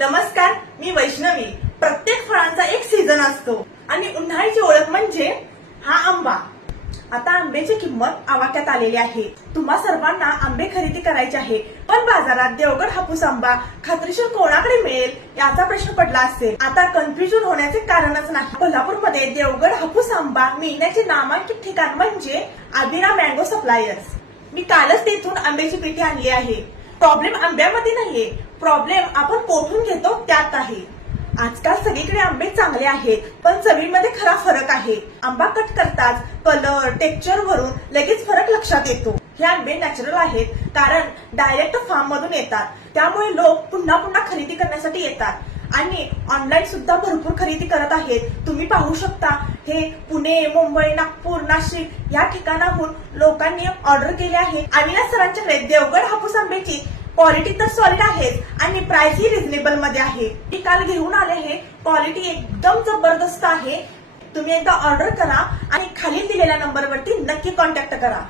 नमस्कार, मी वैष्णवी। प्रत्येक फळांचा एक सीझन असतो आणि उन्हाळ्याची ओळख म्हणजे हा आंबा। आता आंब्याची किंमत आवाक्यात आलेली आहे। तुम्हा सर्वांना आंबे खरेदी करायचे आहे, पण बाजारात देवगड हापूस आंबा खात्रीशीर कोणाकडे मिळेल याचा प्रश्न पडला असेल। आता कन्फ्युजन होण्याचे कारणच नाही। कोल्हापूरमध्ये देवगड हापूस आंबा मिळण्याचे नामांकित ठिकाण म्हणजे आबिरा मँगो सप्लायर्स। मी कालच तेथून आंब्याची पेटी आणली आहे। प्रॉब्लेम आंब्यामध्ये नाहीये, प्रॉब्लेम आपण कोठून घेतो त्यात आहे। आजकाल सगळीकडे आंबे चांगले आहेत, पण चवीमध्ये खरा फरक आहे। आंबा कट करताच कलर, टेक्स्चर वरून लगेच फरक लक्षात येतो। हे आंबे नॅचरल आहेत, कारण डायरेक्ट फार्म मधून येतात, त्यामुळे लोक पुन्हा पुन्हा खरेदी करण्यासाठी येतात आणि ऑनलाईन सुद्धा भरपूर खरेदी करत आहेत। तुम्ही पाहू शकता, हे पुणे, मुंबई, नागपूर, नाशिक या ठिकाणाहून लोकांनी ऑर्डर केले आहे। अविनाश सरांच्या देवगड हापूस आंब्याची क्वालिटी तर सॉलिड आहे आणि प्राइस ही रिझनेबल मध्ये आहे। मी काल घेऊन आले आहे, क्वालिटी एकदम जबरदस्त आहे। तुम्ही एकदा ऑर्डर करा आणि खाली दिलेल्या नंबरवरती नक्की कॉन्टॅक्ट करा।